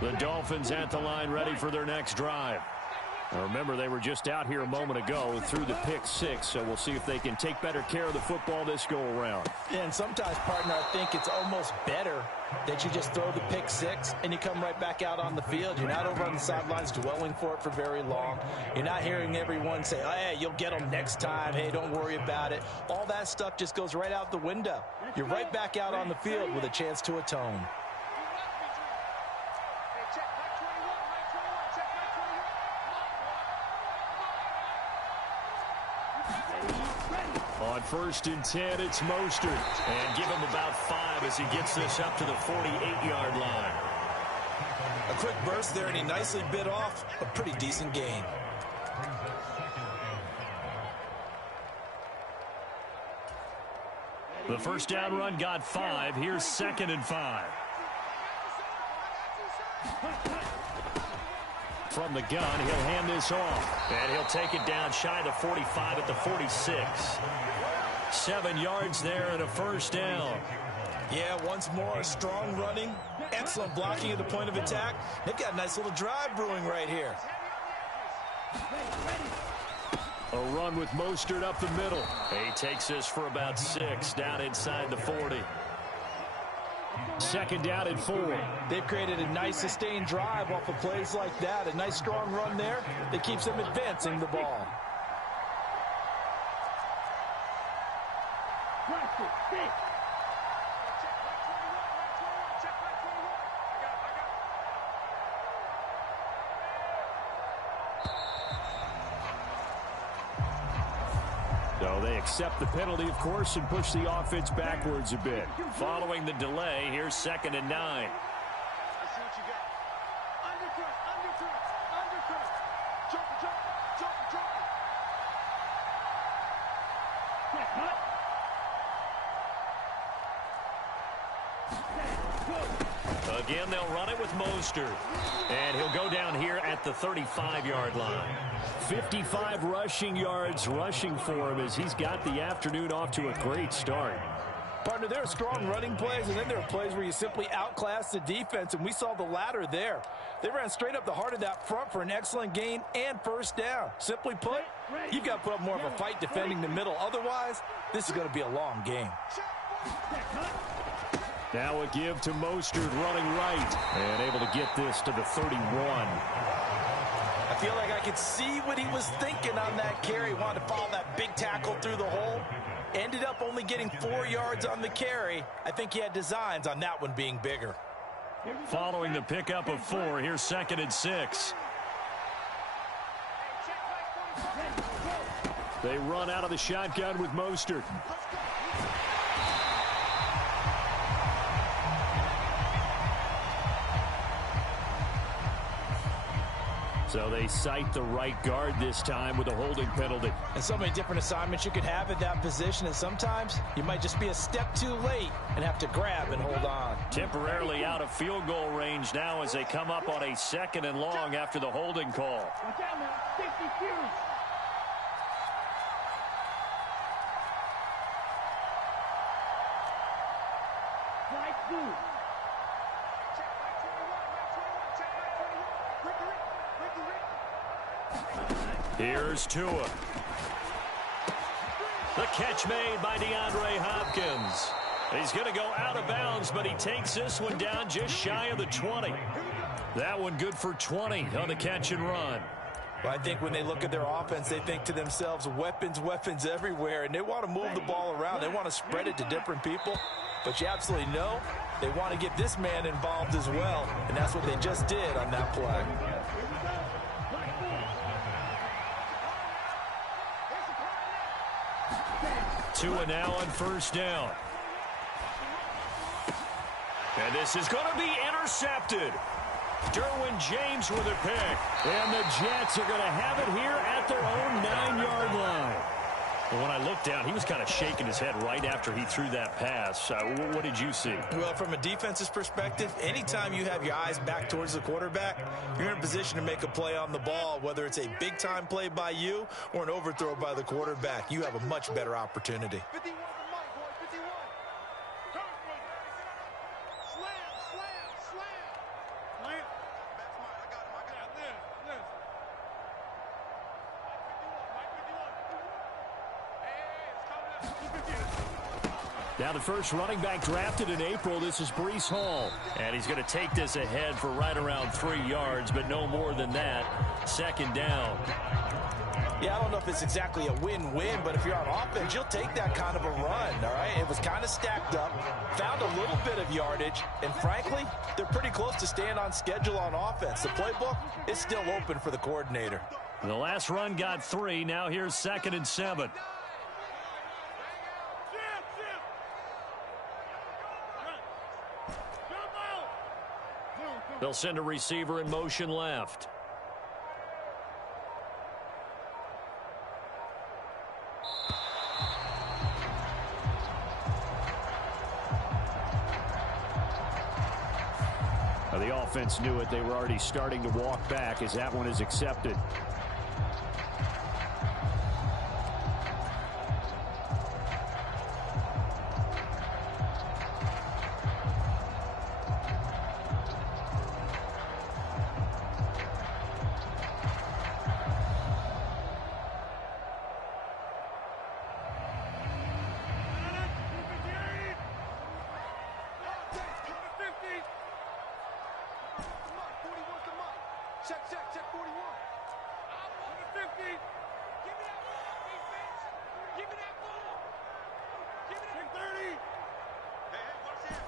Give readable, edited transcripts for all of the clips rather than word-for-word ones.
The Dolphins at the line ready for their next drive. Now remember, they were just out here a moment ago through the pick six, so we'll see if they can take better care of the football this go-around. Yeah, and sometimes, partner, I think it's almost better that you just throw the pick six and you come right back out on the field. You're not over on the sidelines dwelling for it for very long. You're not hearing everyone say, oh, hey, you'll get them next time. Hey, don't worry about it. All that stuff just goes right out the window. You're right back out on the field with a chance to atone. On 1st and 10, it's Mostert. And give him about 5 as he gets this up to the 48-yard line. A quick burst there, and he nicely bit off a pretty decent gain. The first down run got 5. Here's 2nd and 5. From the gun, he'll hand this off. And he'll take it down shy of the 45 at the 46. 7 yards there and a first down. Yeah, once more, strong running, excellent blocking at the point of attack. They've got a nice little drive brewing right here. A run with Mostert up the middle. He takes this for about 6 down inside the 40. 2nd down and 4. They've created a nice sustained drive off of plays like that. A nice strong run there that keeps them advancing the ball. So they accept the penalty, of course, and push the offense backwards a bit. Following the delay, here's 2nd and 9. Again, they'll run it with Mostert. And he'll go down here at the 35-yard line. 55 rushing yards rushing for him as he's got the afternoon off to a great start. Partner, there are strong running plays, and then there are plays where you simply outclass the defense, and we saw the latter there. They ran straight up the heart of that front for an excellent gain and first down. Simply put, you've got to put up more of a fight defending the middle. Otherwise, this is going to be a long game. Now a give to Mostert running right and able to get this to the 31. I feel like I could see what he was thinking on that carry. Wanted to follow that big tackle through the hole. Ended up only getting 4 yards on the carry. I think he had designs on that one being bigger. Following the pickup of 4, here's 2nd and 6. They run out of the shotgun with Mostert. So they cite the right guard this time with a holding penalty. And so many different assignments you could have at that position, and sometimes you might just be a step too late and have to grab and hold on. Temporarily out of field goal range now as they come up on a 2nd and long after the holding call. Watch out now, 50 series. Strike 2. Here's Tua. The catch made by DeAndre Hopkins. He's going to go out of bounds, but he takes this one down just shy of the 20. That one good for 20 on the catch and run. Well, I think when they look at their offense, they think to themselves, weapons, weapons everywhere, and they want to move the ball around. They want to spread it to different people, but you absolutely know they want to get this man involved as well, and that's what they just did on that play. Tua now on first down. And this is going to be intercepted. Derwin James with a pick. And the Jets are going to have it here at their own 9-yard line. Well, when I looked down, he was kind of shaking his head right after he threw that pass. What did you see? Well, from a defense's perspective, anytime you have your eyes back towards the quarterback, you're in a position to make a play on the ball, whether it's a big-time play by you or an overthrow by the quarterback. You have a much better opportunity. 51 for Mike, boy, 51. Slam, slam, slam. Now the first running back drafted in April, this is Breece Hall. And he's going to take this ahead for right around 3 yards, but no more than that. Second down. Yeah, I don't know if it's exactly a win-win, but if you're on offense, you'll take that kind of a run, all right? It was kind of stacked up, found a little bit of yardage, and frankly, they're pretty close to staying on schedule on offense. The playbook is still open for the coordinator. The last run got 3. Now here's 2nd and 7. They'll send a receiver in motion left. The offense knew it. They were already starting to walk back as that one is accepted. Check 41. 50. Give me that ball, defense. Give me that ball. Give me that 30. Hey, watch it.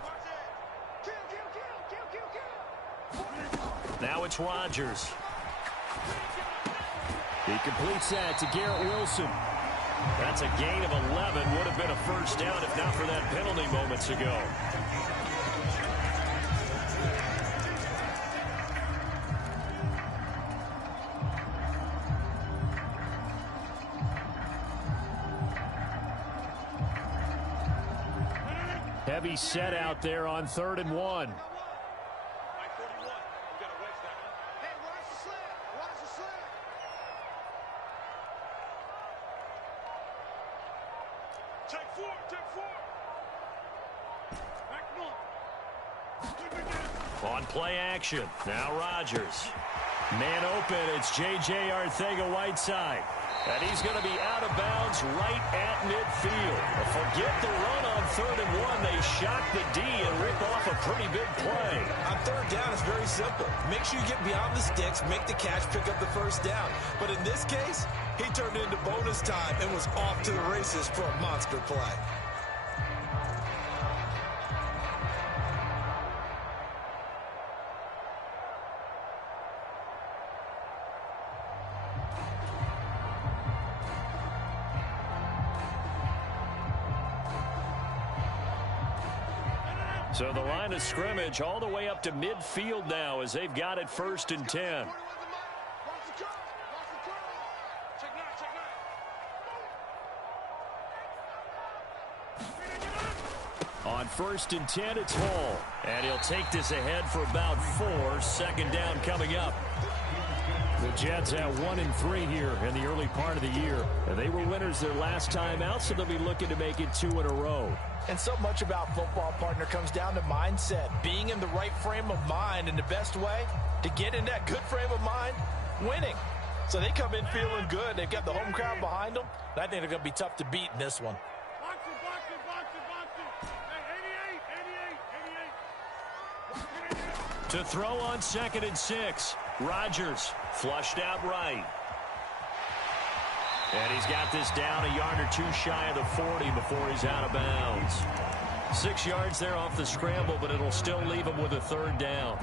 Kill. Now it's Rodgers. He completes that to Garrett Wilson. That's a gain of 11. Would have been a first down if not for that penalty moments ago. Heavy set out there on 3rd and 1. On play action. Now Rodgers. Man open. It's J.J. Arcega-Whiteside. And he's going to be out of bounds right at midfield. Forget the run on 3rd and 1. They shock the D and rip off a pretty big play. On 3rd down, it's very simple. Make sure you get beyond the sticks, make the catch, pick up the first down. But in this case, he turned into bonus time and was off to the races for a monster play. So the line of scrimmage all the way up to midfield now as they've got it 1st and 10. On 1st and 10, it's Hall. And he'll take this ahead for about 4. 2nd down coming up. The Jets have 1 and 3 here in the early part of the year. And they were winners their last time out, so they'll be looking to make it 2 in a row. And so much about football, partner, comes down to mindset. Being in the right frame of mind, and the best way to get in that good frame of mind, winning. So they come in feeling good. They've got the home crowd behind them. I think they're going to be tough to beat in this one. To throw on 2nd and 6. Rodgers flushed out right. And he's got this down a yard or 2 shy of the 40 before he's out of bounds. 6 yards there off the scramble, but it'll still leave him with a 3rd down.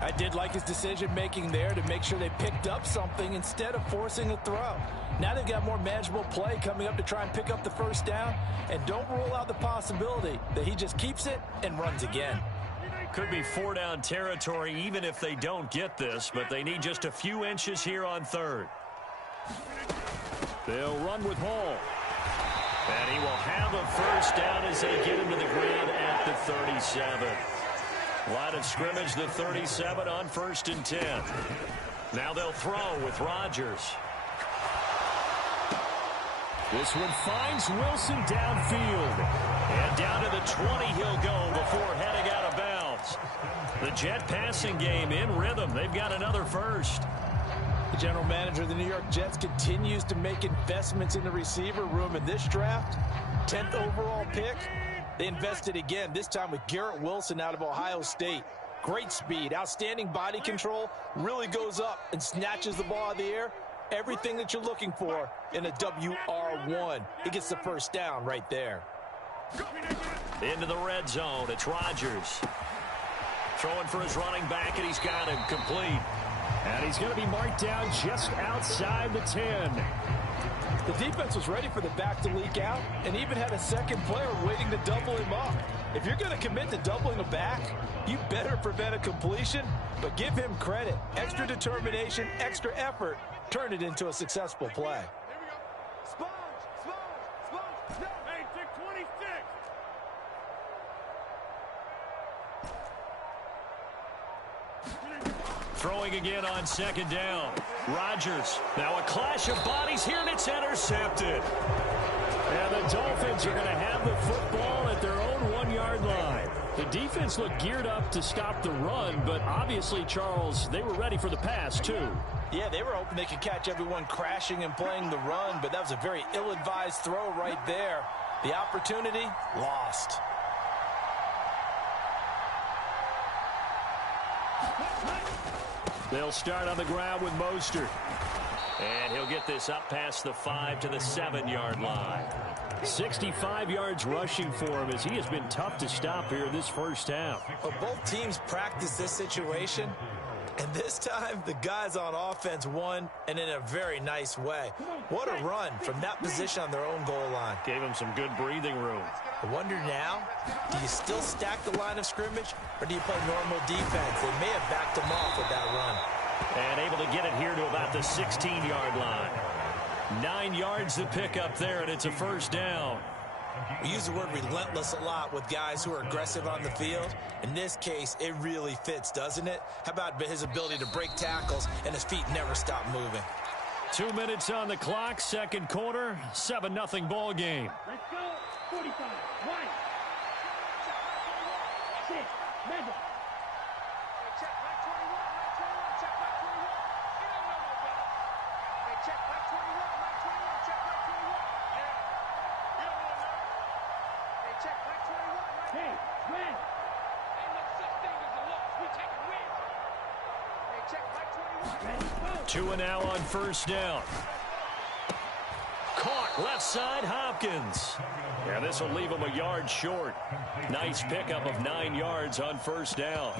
I did like his decision-making there to make sure they picked up something instead of forcing a throw. Now they've got more manageable play coming up to try and pick up the first down. And don't rule out the possibility that he just keeps it and runs again. Could be 4-down territory even if they don't get this, but they need just a few inches here on 3rd. They'll run with Hall. And he will have a first down as they get him to the ground at the 37. Line of scrimmage, the 37 on 1st and 10. Now they'll throw with Rodgers. This one finds Wilson downfield. And down to the 20 he'll go before heading out of bounds. The Jet passing game in rhythm. They've got another first. The general manager of the New York Jets continues to make investments in the receiver room in this draft. 10th overall pick. They invested again, this time with Garrett Wilson out of Ohio State. Great speed, outstanding body control, really goes up and snatches the ball out of the air. Everything that you're looking for in a WR1. He gets the first down right there. Into the red zone, it's Rodgers. Throwing for his running back, and he's got him complete. And he's going to be marked down just outside the 10. The defense was ready for the back to leak out and even had a second player waiting to double him up. If you're going to commit to doubling a back, you better prevent a completion, but give him credit. Extra determination, extra effort, turn it into a successful play. Here we go. Sponge. No. Hey, take 26. Throwing again on second down. Rodgers. Now a clash of bodies here, and it's intercepted. And the Dolphins are going to have the football at their own 1-yard line. The defense looked geared up to stop the run, but obviously, Charles, they were ready for the pass, too. Yeah, they were hoping they could catch everyone crashing and playing the run, but that was a very ill-advised throw right there. The opportunity, lost. They'll start on the ground with Mostert. And he'll get this up past the 5 to the 7-yard line. 65 yards rushing for him as he has been tough to stop here this first half. Well, both teams practice this situation, and this time the guys on offense won, and in a very nice way. What a run from that position on their own goal line. Gave him some good breathing room. I wonder now, do you still stack the line of scrimmage, or do you play normal defense? They may have backed him off with that run. And able to get it here to about the 16-yard line. 9 yards to pick up there, and it's a first down. We use the word relentless a lot with guys who are aggressive on the field. In this case, it really fits, doesn't it? How about his ability to break tackles and his feet never stop moving? 2 minutes on the clock, second quarter, 7-0 ball game. Let's go. 45. Right. Sit. Mega. Check back 21. Check back 21. You don't know no better. Hey, check back 21. Check back 21. Yeah. You don't want to know. Hey, check back 21. Hey, man. Ain't no such thing as a loss. We taking wins. Hey, check back 21. Ready, go. 2 and now on first down. Caught left side, Hopkins. Yeah, this will leave him a yard short. Nice pickup of 9 yards on first down.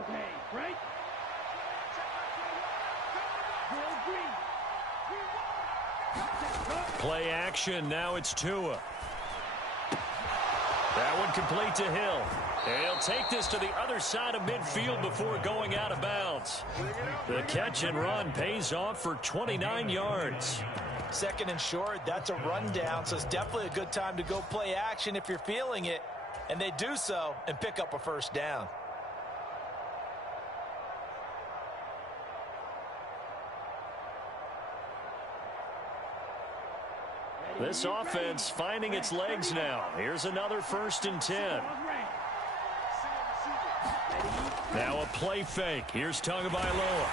Okay, right? Play action, now it's Tua. That one complete to Hill. And he'll take this to the other side of midfield before going out of bounds. The catch and run pays off for 29 yards. Second and short, that's a rundown, so it's definitely a good time to go play action if you're feeling it. And they do so and pick up a first down. This offense finding its legs now. Here's another 1st and 10. Now a play fake. Here's Tagovailoa.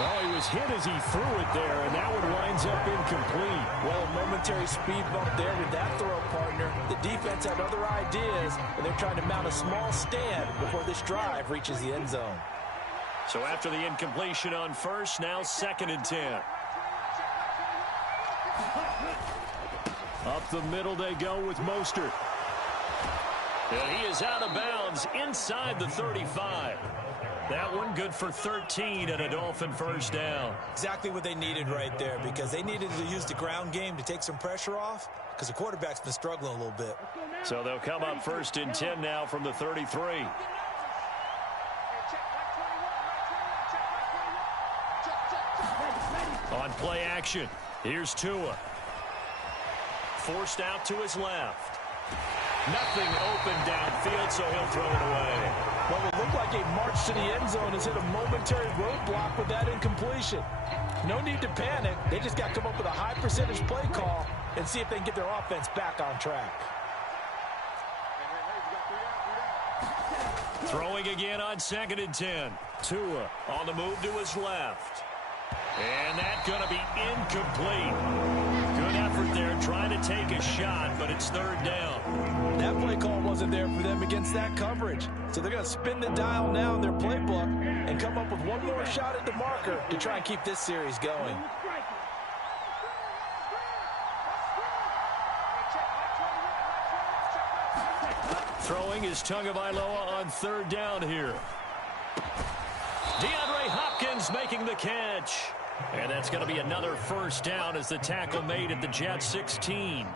Oh, he was hit as he threw it there, and that one winds up incomplete. Well, a momentary speed bump there with that throw, partner. The defense had other ideas, and they're trying to mount a small stand before this drive reaches the end zone. So after the incompletion on first, now 2nd and 10. Up the middle they go with Mostert. And he is out of bounds inside the 35. That one good for 13 and a Dolphin first down. Exactly what they needed right there, because they needed to use the ground game to take some pressure off, because the quarterback's been struggling a little bit. So they'll come up 1st and 10 now from the 33. On play action, here's Tua. Forced out to his left. Nothing open downfield, so he'll throw it away. What would look like a march to the end zone has hit a momentary roadblock with that incompletion. No need to panic. They just got to come up with a high percentage play call and see if they can get their offense back on track. Throwing again on 2nd and 10. Tua on the move to his left. And that's going to be incomplete. Good effort there trying to take a shot, but it's 3rd down. That play call wasn't there for them against that coverage. So they're going to spin the dial now in their playbook and come up with one more shot at the marker to try and keep this series going. Throwing is Tagovailoa on 3rd down here. DeAndre Hopkins making the catch. And that's going to be another 1st down as the tackle made at the Jets 16.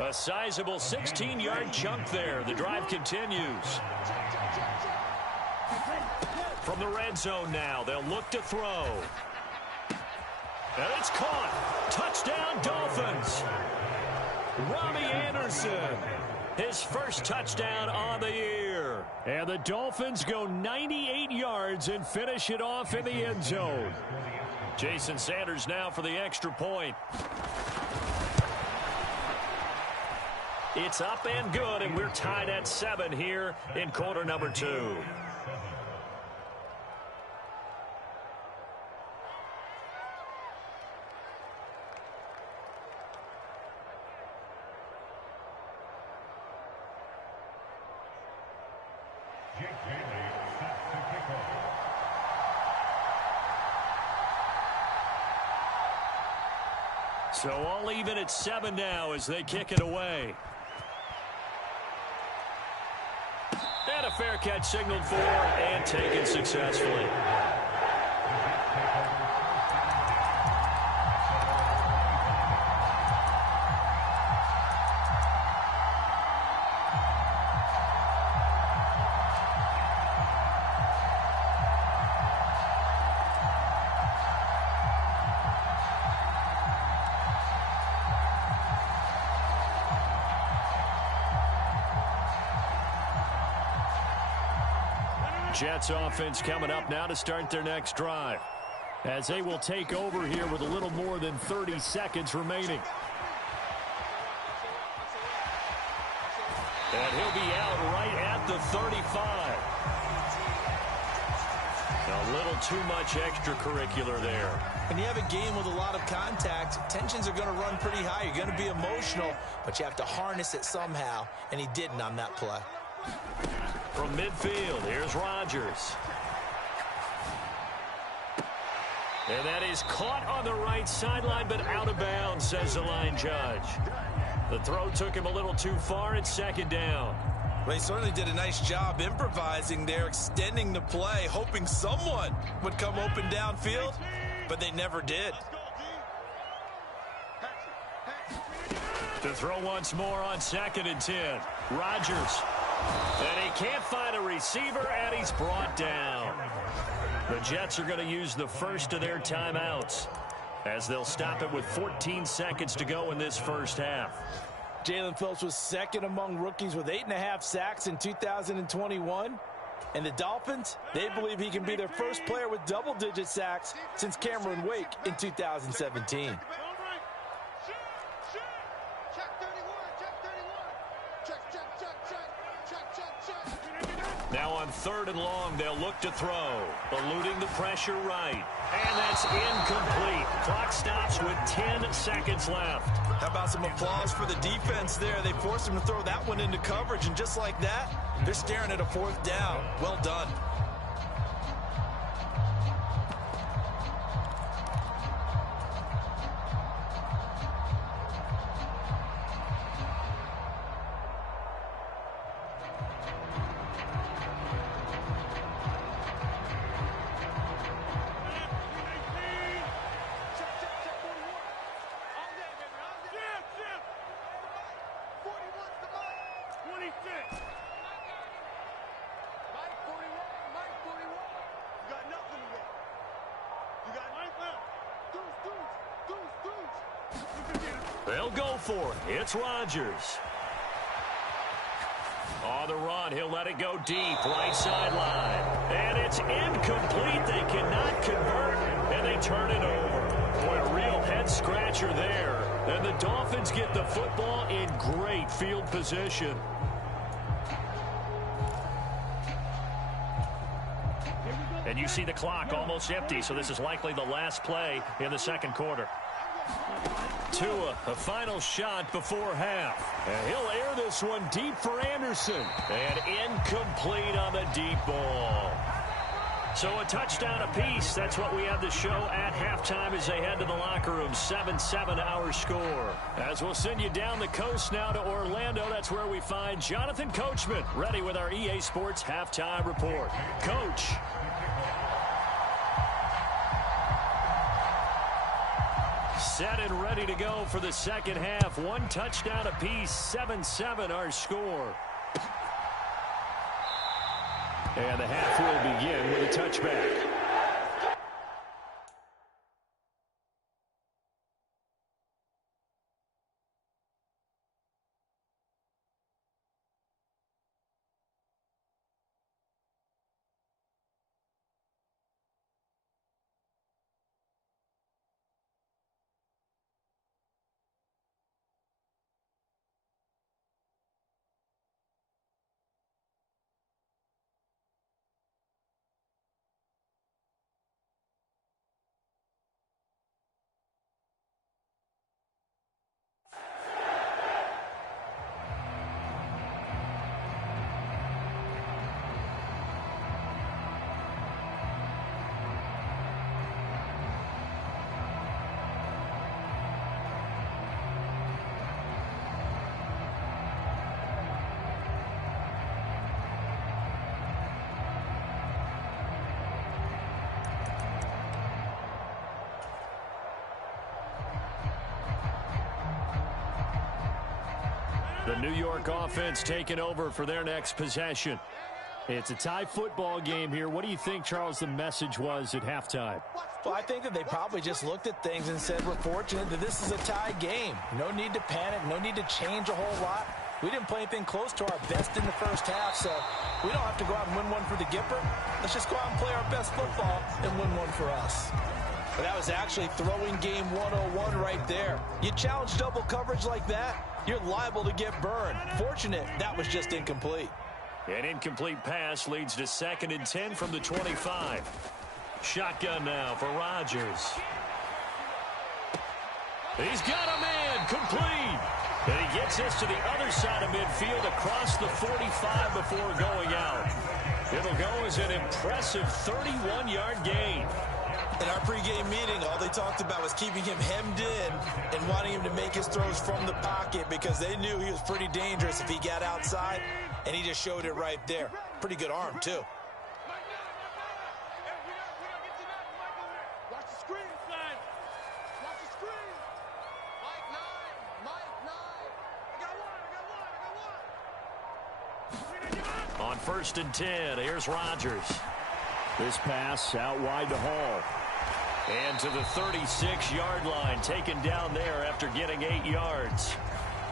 A sizable 16-yard chunk there. The drive continues. From the red zone now, they'll look to throw. And it's caught. Touchdown, Dolphins. Robbie Anderson. His first touchdown on the year. And the Dolphins go 98 yards and finish it off in the end zone. Jason Sanders now for the extra point. It's up and good, and we're tied at 7 here in quarter number 2. So all even at 7 now as they kick it away. And a fair catch signaled for and taken successfully. Jets offense coming up now to start their next drive, as they will take over here with a little more than 30 seconds remaining. And he'll be out right at the 35. A little too much extracurricular there. When you have a game with a lot of contact, tensions are going to run pretty high. You're going to be emotional, but you have to harness it somehow, and he didn't on that play. From midfield, here's Rodgers. And that is caught on the right sideline, but out of bounds, says the line judge. The throw took him a little too far at 2nd down. Well, he certainly did a nice job improvising there, extending the play, hoping someone would come open downfield, but they never did. To throw once more on 2nd and 10. Rodgers. And he can't find a receiver, and he's brought down. The Jets are going to use the first of their timeouts, as they'll stop it with 14 seconds to go in this first half. Jalen Phillips was 2nd among rookies with 8.5 sacks in 2021. And the Dolphins, they believe he can be their first player with double-digit sacks since Cameron Wake in 2017. Now on 3rd and long, they'll look to throw. Eluding the pressure right. And that's incomplete. Clock stops with 10 seconds left. How about some applause for the defense there? They forced him to throw that one into coverage, and just like that, they're staring at a 4th down. Well done. They'll go for it. It's Rodgers. On the run, he'll let it go deep, right sideline. And it's incomplete. They cannot convert, and they turn it over. Boy, a real head-scratcher there. And the Dolphins get the football in great field position. And you see the clock almost empty, so this is likely the last play in the second quarter. Tua, a final shot before half. And he'll air this one deep for Anderson. And incomplete on the deep ball. So a touchdown apiece. That's what we have the show at halftime as they head to the locker room. 7-7 our score. As we'll send you down the coast now to Orlando. That's where we find Jonathan Coachman ready with our EA Sports halftime report. Coach. Set and ready to go for the second half. One touchdown apiece. 7-7 our score. And the half will begin with a touchback. The New York offense taking over for their next possession. It's a tie football game here. What do you think, Charles, the message was at halftime? Well, I think that they probably just looked at things and said, we're fortunate that this is a tie game. No need to panic. No need to change a whole lot. We didn't play anything close to our best in the first half, so we don't have to go out and win one for the Gipper. Let's just go out and play our best football and win one for us. But that was actually throwing game 101 right there. You challenge double coverage like that, you're liable to get burned. Fortunate, that was just incomplete. An incomplete pass leads to 2nd and 10 from the 25. Shotgun now for Rodgers. He's got a man, complete. And he gets this to the other side of midfield across the 45 before going out. It'll go as an impressive 31-yard gain. In our pregame meeting, all they talked about was keeping him hemmed in and wanting him to make his throws from the pocket because they knew he was pretty dangerous if he got outside, and he just showed it right there. Pretty good arm, too. Watch the screen, Mike. Watch the screen. Mike 9. I got one. On 1st and 10, here's Rodgers. This pass out wide to Hall. And to the 36-yard line, taken down there after getting 8 yards.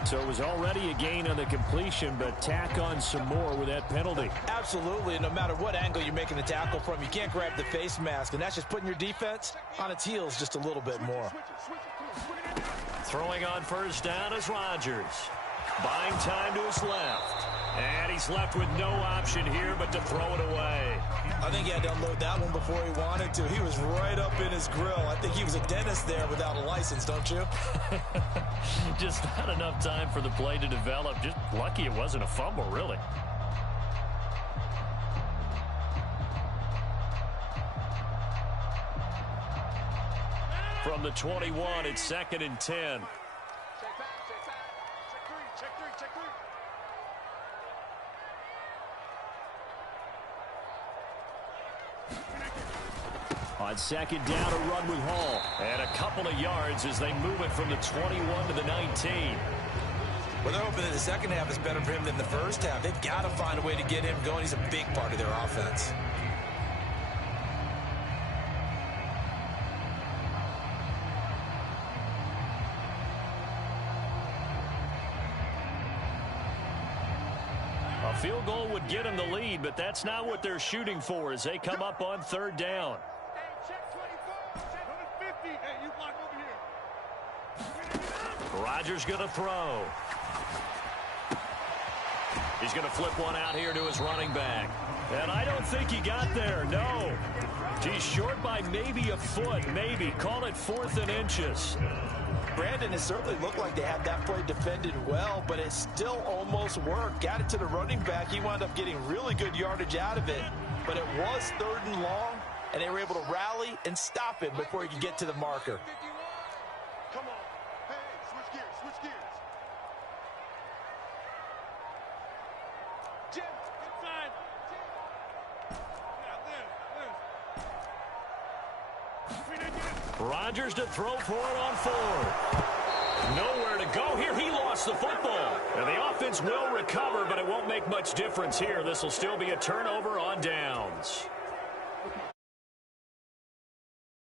So it was already a gain on the completion, but tack on some more with that penalty. Absolutely. No matter what angle you're making the tackle from, you can't grab the face mask, and that's just putting your defense on its heels just a little bit more. Throwing on 1st down is Rodgers. Buying time to his left. And he's left with no option here but to throw it away. I think he had to unload that one before he wanted to. He was right up in his grill. I think he was a dentist there without a license, don't you? Just not enough time for the play to develop. Just lucky it wasn't a fumble, really. From the 21, it's 2nd and 10. Check back. Check three. On 2nd down, a run with Hall. And a couple of yards as they move it from the 21 to the 19. Well, they're hoping that the second half is better for him than the first half. They've got to find a way to get him going. He's a big part of their offense. A field goal would get them the lead, but that's not what they're shooting for as they come up on third down. Hey, check 24. Check number 50. Hey, you block over here. Rodgers going to throw. He's going to flip one out here to his running back. And I don't think he got there, no. He's short by maybe a foot, maybe. Call it 4th and inches. Brandon, it certainly looked like they had that play defended well, but it still almost worked. Got it to the running back. He wound up getting really good yardage out of it, but it was 3rd and long, and they were able to rally and stop it before he could get to the marker. Come on. Hey, switch gears, switch gears. Jim, inside. Rodgers to throw for it on 4th. Nowhere to go here. He lost the football. And the offense will recover, but it won't make much difference here. This will still be a turnover on downs.